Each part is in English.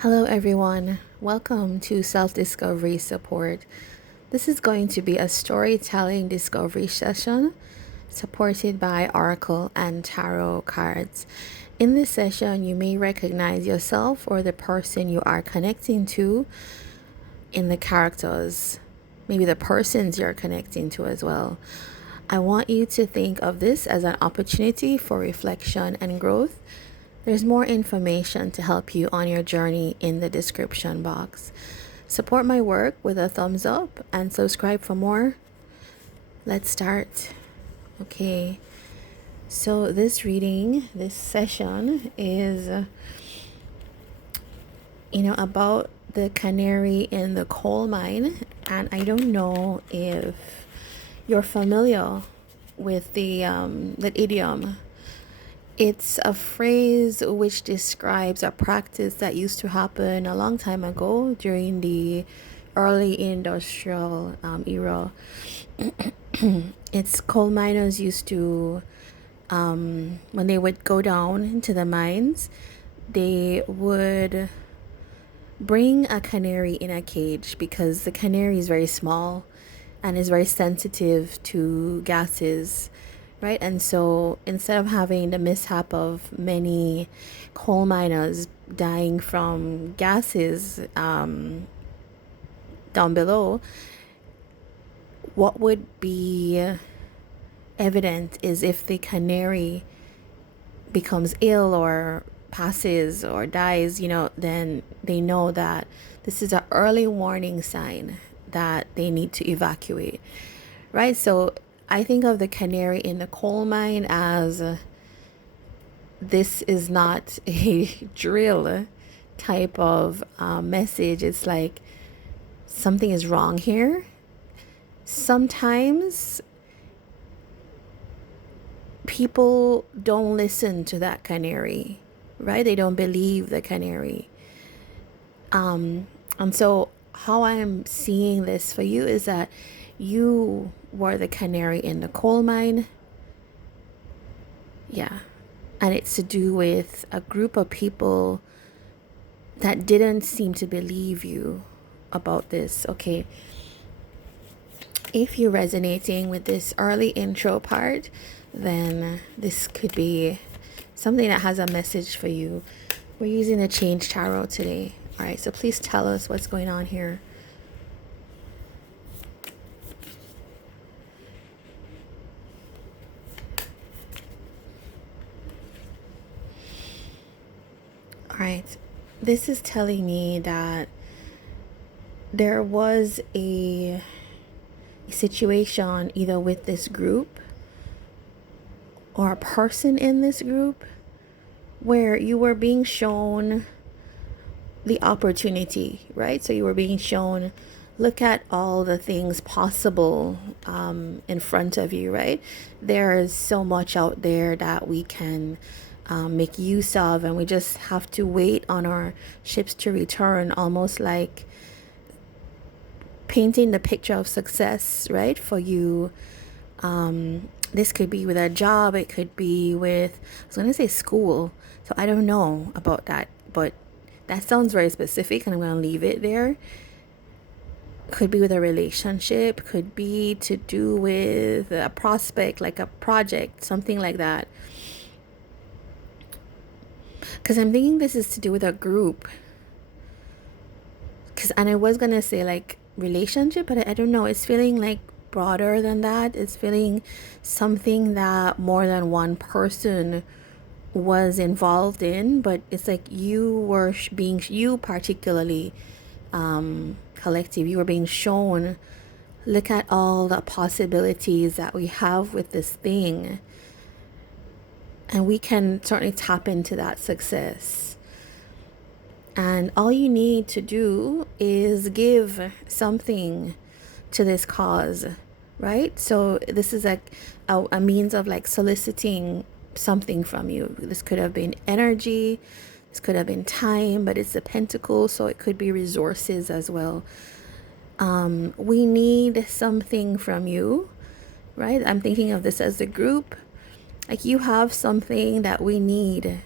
Hello, everyone. Welcome to Self Discovery Support. This is going to be a storytelling discovery session supported by Oracle and Tarot cards. In this session, you may recognize yourself or the person you are connecting to in the characters, maybe the persons you're connecting to as well. I want you to think of this as an opportunity for reflection and growth. There's more information to help you on your journey in the description box. Support my work with a thumbs up and subscribe for more. Let's start. Okay, so this reading, this session is, about the canary in the coal mine. And I don't know if you're familiar with the idiom. It's a phrase which describes a practice that used to happen a long time ago during the early industrial era. It's coal miners used to, when they would go down into the mines, they would bring a canary in a cage because the canary is very small and is very sensitive to gases, right? And so instead of having the mishap of many coal miners dying from gases down below, what would be evident is if the canary becomes ill or passes or dies, then they know that this is an early warning sign that they need to evacuate, right? So I think of the canary in the coal mine as this is not a drill type of message. It's like something is wrong here. Sometimes people don't listen to that canary, right? They don't believe the canary. And so how I am seeing this for you is that you were the canary in the coal mine. Yeah. And it's to do with a group of people that didn't seem to believe you about this. Okay. If you're resonating with this early intro part, then this could be something that has a message for you. We're using the Change Tarot today. All right, so please tell us what's going on here. All right, this is telling me that there was a situation either with this group or a person in this group where you were being shown the opportunity, right? So you were being shown, look at all the things possible in front of you, right? There is so much out there that we can make use of, and we just have to wait on our ships to return, almost like painting the picture of success, right? For you. This could be with a job, it could be with, I was going to say school. So I don't know about that, but that sounds very specific and I'm going to leave it there. Could be with a relationship, could be to do with a prospect, like a project, something like that. Because I'm thinking this is to do with a group. And I was going to say like relationship, but I don't know. It's feeling like broader than that. It's feeling something that more than one person was involved in, but it's like you were being, you particularly collective, you were being shown, look at all the possibilities that we have with this thing, and we can certainly tap into that success. And all you need to do is give something to this cause, right? So this is like a means of like soliciting something from you. This could have been energy, this could have been time, but it's a pentacle, so it could be resources as well. We need something from you, right? I'm thinking of this as a group. Like you have something that we need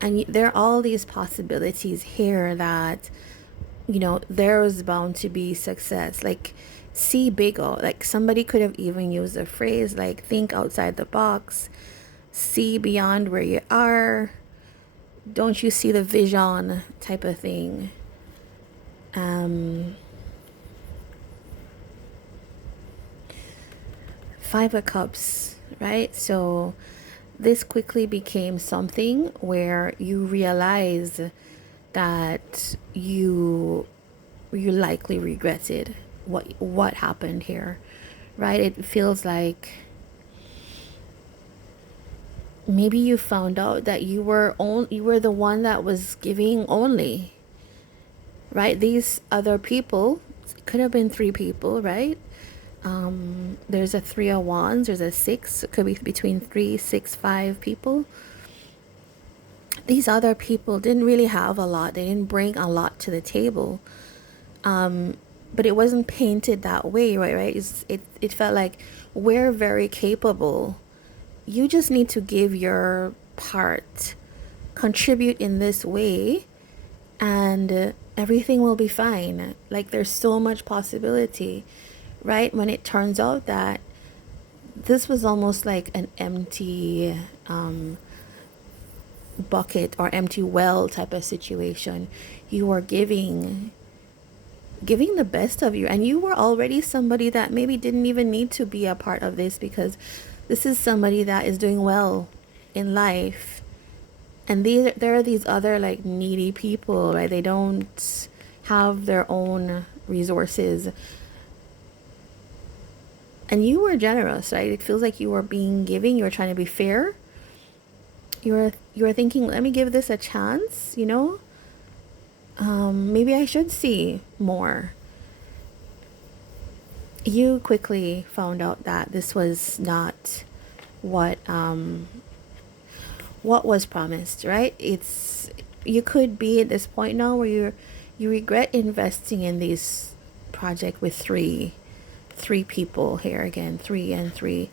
And there are all these possibilities here that, there's bound to be success. Like, see bigger. Like, somebody could have even used a phrase like, think outside the box, see beyond where you are. Don't you see the vision type of thing? Um, Five of Cups, right? So this quickly became something where you realize that you likely regretted what happened here, right? It feels like maybe you found out that you were the one that was giving only, right? These other people, it could have been three people, right? There's a three of wands, there's a six, it could be between 3, 6, 5 people. These other people didn't really have a lot, they didn't bring a lot to the table. But it wasn't painted that way, right? It felt like we're very capable. You just need to give your part, contribute in this way, and everything will be fine. Like, there's so much possibility, right? When it turns out that this was almost like an empty bucket or empty well type of situation. You are giving the best of you, and you were already somebody that maybe didn't even need to be a part of this, because this is somebody that is doing well in life. And there are these other like needy people, right? They don't have their own resources, and you were generous, right? It feels like you were being giving, you were trying to be fair. You were thinking, let me give this a chance, maybe I should see more. You quickly found out that this was not what what was promised, right? It's You could be at this point now where you regret investing in this project with three people here again, 3 and 3.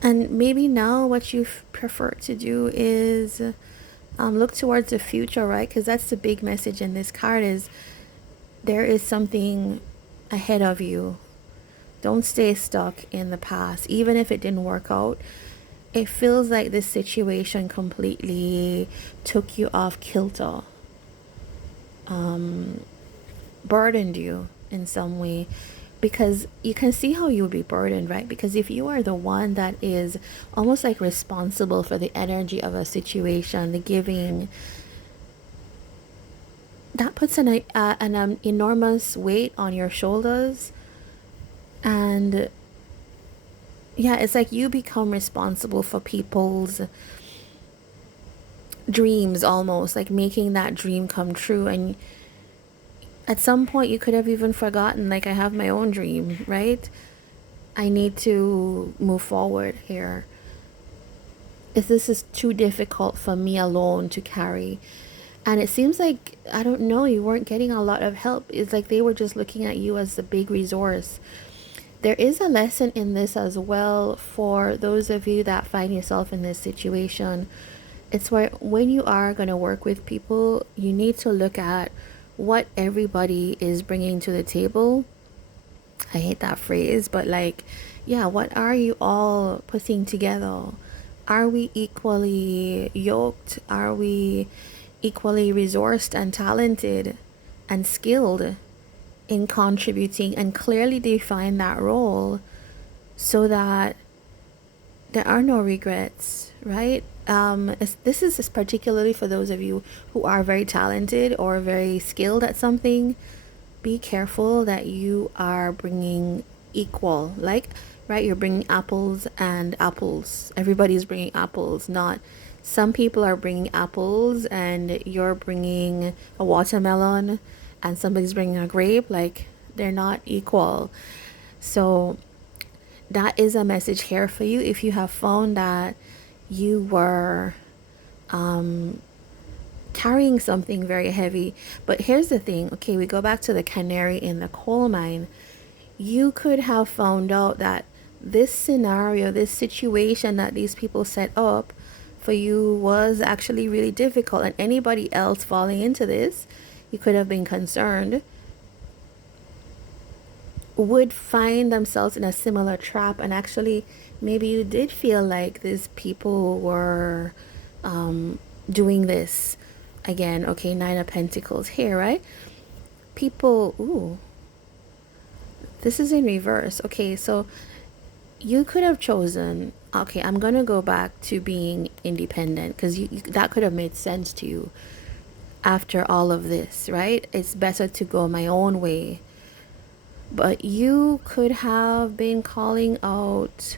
And maybe now what you prefer to do is look towards the future, right? Because that's the big message in this card is there is something ahead of you. Don't stay stuck in the past. Even if it didn't work out, it feels like this situation completely took you off kilter, burdened you in some way. Because you can see how you would be burdened, right? Because if you are the one that is almost like responsible for the energy of a situation, the giving, that puts an enormous weight on your shoulders. And yeah, it's like you become responsible for people's dreams, almost like making that dream come true. And at some point you could have even forgotten, like, I have my own dream, right? I need to move forward here. If this is too difficult for me alone to carry. And it seems like, I don't know, you weren't getting a lot of help. It's like they were just looking at you as the big resource. There is a lesson in this as well for those of you that find yourself in this situation. It's where when you are going to work with people, you need to look at what everybody is bringing to the table. I hate that phrase, but like, yeah, what are you all putting together? Are we equally yoked? Are we equally resourced and talented and skilled in contributing, and clearly define that role so that there are no regrets, right? This is particularly for those of you who are very talented or very skilled at something. Be careful that you are bringing equal, like, right? You're bringing apples and apples. Everybody's bringing apples, not some people are bringing apples and you're bringing a watermelon and somebody's bringing a grape. Like, they're not equal. So that is a message here for you if you have found that you were carrying something very heavy. But here's the thing, okay, we go back to the canary in the coal mine. You could have found out that this scenario, this situation that these people set up, for you was actually really difficult. And anybody else falling into this, you could have been concerned, would find themselves in a similar trap. And actually, maybe you did feel like these people were doing this again. Okay, Nine of Pentacles here, right? People, ooh, this is in reverse. Okay, so you could have chosen, okay, I'm going to go back to being independent, because that could have made sense to you after all of this, right? It's better to go my own way. But you could have been calling out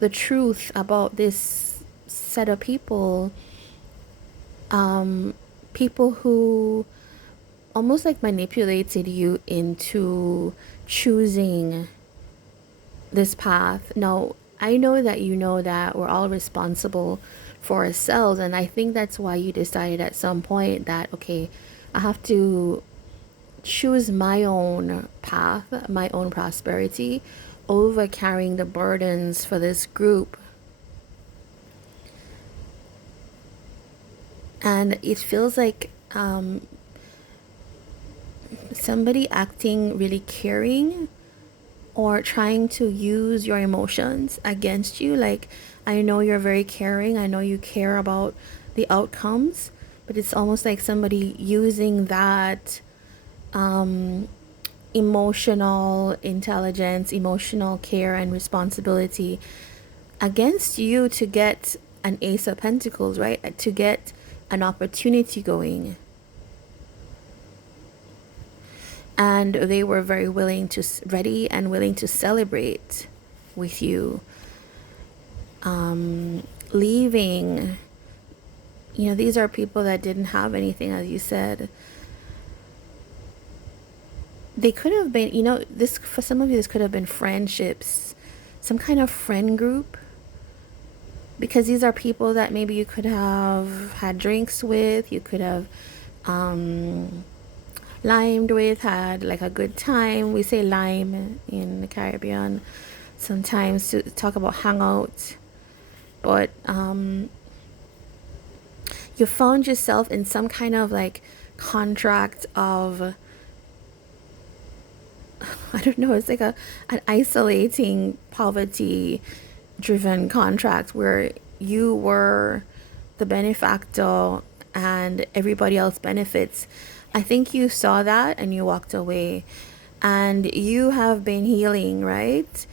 the truth about this set of people, people who almost like manipulated you into choosing this path. Now, I know that you know that we're all responsible for ourselves, and I think that's why you decided at some point that, okay, I have to choose my own path, my own prosperity, over carrying the burdens for this group. And it feels like somebody acting really caring or trying to use your emotions against you. Like, I know you're very caring, I know you care about the outcomes, but it's almost like somebody using that emotional intelligence, emotional care, and responsibility against you to get an Ace of Pentacles, right? To get an opportunity going. And they were very willing to, ready and willing to celebrate with you. Leaving, you know, these are people that didn't have anything, as you said. They could have been, you know, this, for some of you, this could have been friendships, some kind of friend group, because these are people that maybe you could have had drinks with, you could have limed with, had like a good time. We say lime in the Caribbean sometimes to talk about hangout. But you found yourself in some kind of like contract of, I don't know, it's like an isolating, poverty driven contract where you were the benefactor and everybody else benefits. I think you saw that and you walked away, and you have been healing, right?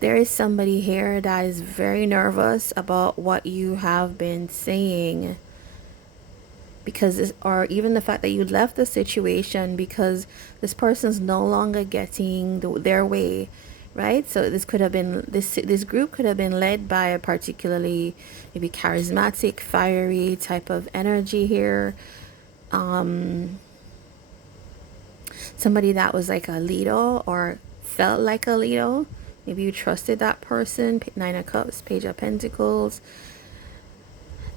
There is somebody here that is very nervous about what you have been saying, because, or even the fact that you left the situation because this person's no longer getting their way, right? So this could have been, this group could have been led by a particularly maybe charismatic, fiery type of energy here. Somebody that was like a leader or felt like a leader. Maybe you trusted that person. Nine of Cups, Page of Pentacles.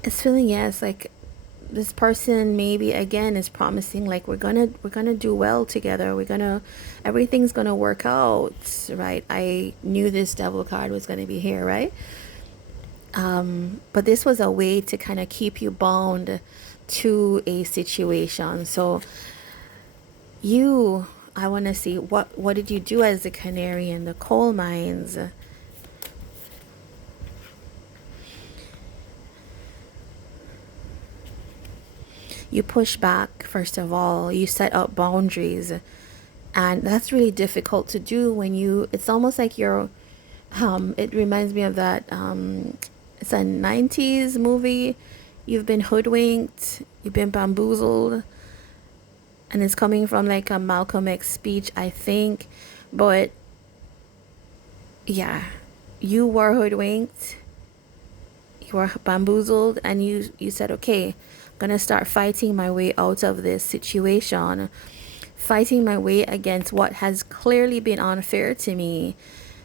It's feeling, yes, like this person maybe again is promising like we're gonna do well together, everything's gonna work out, right? I knew this Devil card was gonna be here, right? But this was a way to kind of keep you bound to a situation. So I want to see what did you do as the canary in the coal mines. You push back, first of all. You set up boundaries. And that's really difficult to do when it's almost like you're, it reminds me of that, it's a 90s movie. You've been hoodwinked, you've been bamboozled. And it's coming from like a Malcolm X speech, I think. But yeah, you were hoodwinked, you were bamboozled, and you said, okay, I'm gonna start fighting my way out of this situation, fighting my way against what has clearly been unfair to me.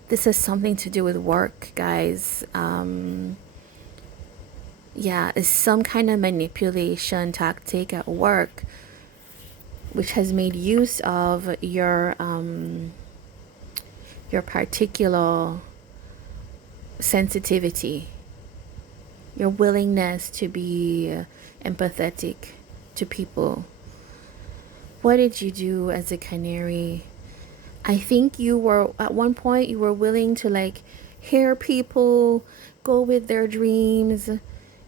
This has something to do with work, guys. Yeah, it's some kind of manipulation tactic at work, which has made use of your particular sensitivity, your willingness to be empathetic to people. What did you do as a canary? I think you were, at one point, you were willing to like hear people go with their dreams,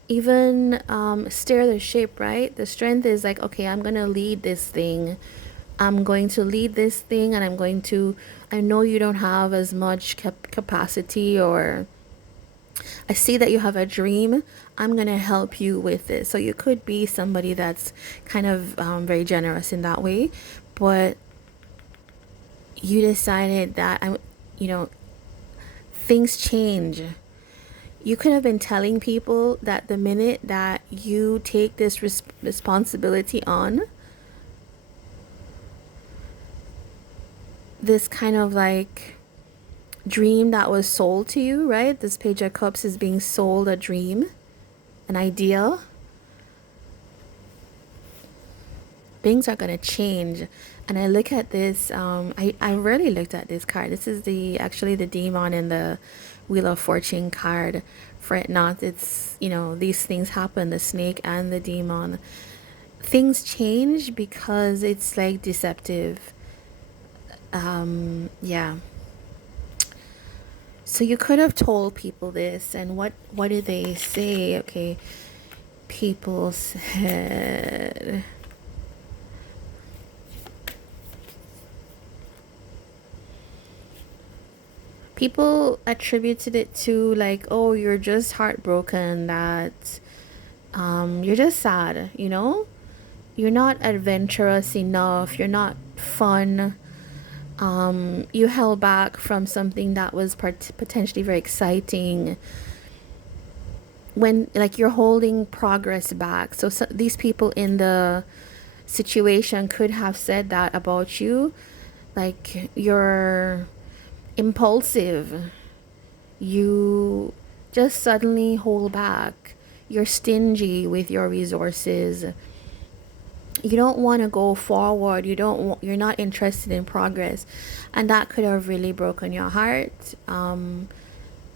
even steer the ship, right? The strength is like, okay, I'm going to lead this thing. I'm going to lead this thing, and I'm going to, I know you don't have as much capacity, or I see that you have a dream. I'm going to help you with it. So you could be somebody that's kind of very generous in that way. But you decided that, you know, things change. You could have been telling people that the minute that you take this responsibility on, this kind of like dream that was sold to you, right? This Page of Cups is being sold a dream, an idea. Things are going to change. And I look at this, I really looked at this card. This is actually the demon in the Wheel of Fortune card. Fret not, it's, you know, these things happen, the snake and the demon. Things change because it's like deceptive. Yeah. So you could have told people this, and what did they say? Okay, people said, people attributed it to like, oh, you're just heartbroken, that you're just sad, you know? You're not adventurous enough, you're not fun. You held back from something that was potentially very exciting, when like you're holding progress back. So these people in the situation could have said that about you, like you're impulsive, you just suddenly hold back, you're stingy with your resources, you don't want to go forward, you're not interested in progress. And that could have really broken your heart,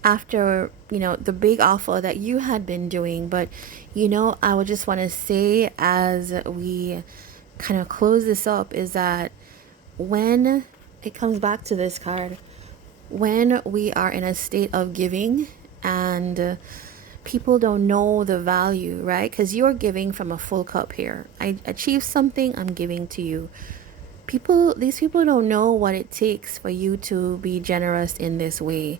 after, you know, the big offer that you had been doing. But, you know, I would just want to say, as we kind of close this up, is that when it comes back to this card, when we are in a state of giving, and people don't know the value, right? Because you're giving from a full cup here. I achieved something, I'm giving to you. These people don't know what it takes for you to be generous in this way.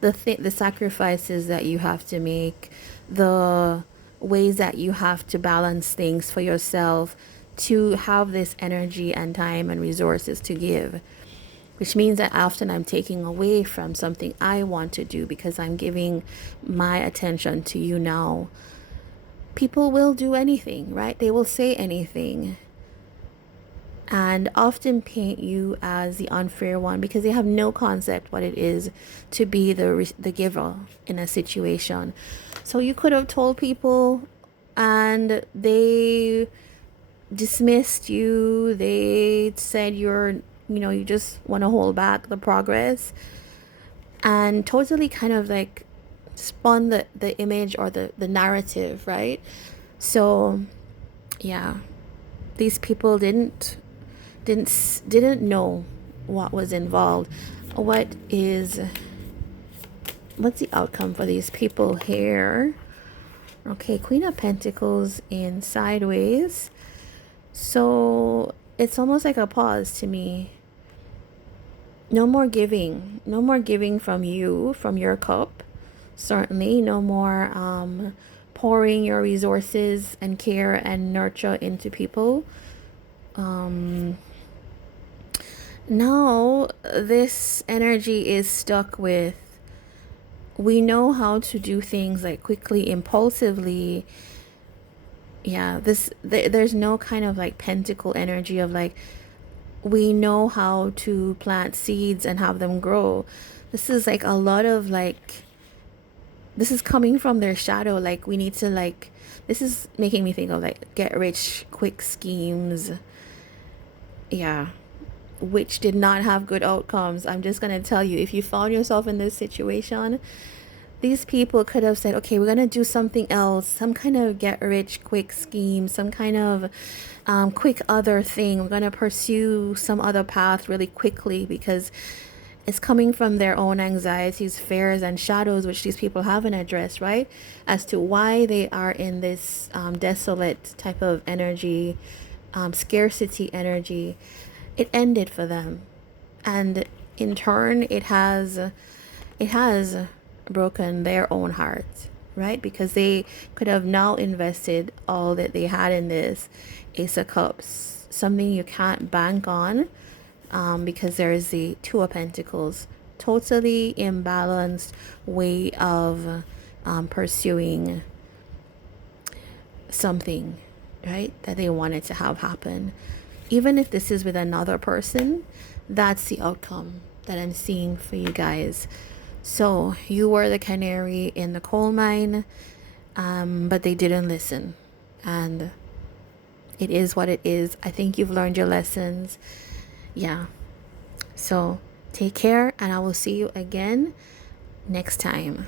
The sacrifices that you have to make, the ways that you have to balance things for yourself to have this energy and time and resources to give, which means that often I'm taking away from something I want to do because I'm giving my attention to you now. People will do anything, right? They will say anything, and often paint you as the unfair one because they have no concept what it is to be the giver in a situation. So you could have told people, and they dismissed you. They said you just want to hold back the progress, and totally kind of like spun the image or the narrative, right? So yeah, these people didn't know what was involved. What's the outcome for these people here? Okay, Queen of Pentacles in sideways. So it's almost like a pause to me. No more giving. No more giving from you, from your cup. Certainly no more pouring your resources and care and nurture into people. Now this energy is stuck with, we know how to do things like quickly, impulsively. Yeah, there's no kind of like pentacle energy of like, we know how to plant seeds and have them grow. This is like a lot of like, this is coming from their shadow. Like, we need to like, this is making me think of like get rich quick schemes. Yeah, which did not have good outcomes. I'm just gonna tell you, if you found yourself in this situation, These people could have said, okay, we're going to do something else, some kind of get rich quick scheme, some kind of quick other thing. We're going to pursue some other path really quickly because it's coming from their own anxieties, fears, and shadows, which these people haven't addressed, right? As to why they are in this desolate type of energy, scarcity energy. It ended for them. And in turn, it has broken their own heart, right? Because they could have now invested all that they had in this Ace of Cups, something you can't bank on, because there is the Two of Pentacles. Totally imbalanced way of pursuing something, right? That they wanted to have happen. Even if this is with another person, that's the outcome that I'm seeing for you guys. So you were the canary in the coal mine, but they didn't listen. And it is what it is. I think you've learned your lessons. Yeah. So take care, and I will see you again next time.